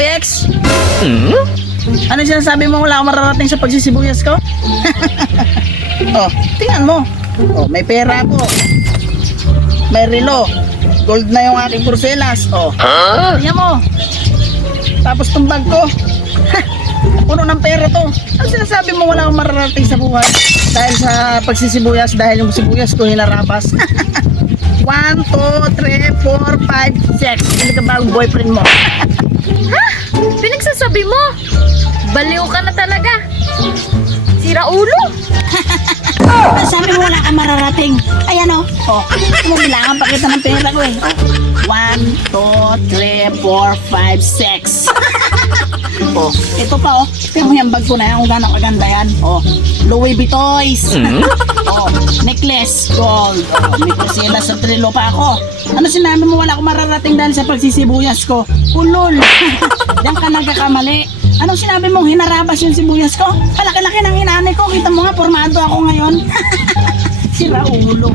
Hoy, ex! Ano sinasabi mo wala akong mararating sa pagsisibuyas ko? Oh, tingnan mo. Oh, may pera ako. May relo. Gold na yung aking porselas. Oh, tingnan mo. Tapos tong bag ko. Puno ng pera to. Ano sinasabi mo wala akong mararating sa buhay? Dahil sa pagsisibuyas, dahil yung sibuyas ko hinarabas. 1, 2, 3, 4, 5, 6. Hindi ka ba ang boyfriend mo? Ha? Pinagsasabi mo? Baliw ka na talaga. Sira ulo. Sabi mo wala kang mararating. Ayan o. Oh, bilangan pa kita ng pera ko eh. 1, 2, 3, 4, 5, 6. Oh, ito pa oh. Tingnan mo yung bag ko na yan kung gano'ng kaganda yan. Oh, Louis Vuittois. Oh, necklace, gold. Oh, may persela sa trilo pa ako. Ano sinabi mo wala akong mararating dahil sa pagsisibuyas ko? Ulol. Diyan ka nagkakamali. Anong sinabi mong hinarabas yung sibuyas ko? Palaki-laki ng hinanay ko. Kita mo nga, formado ako ngayon. Sira ulo.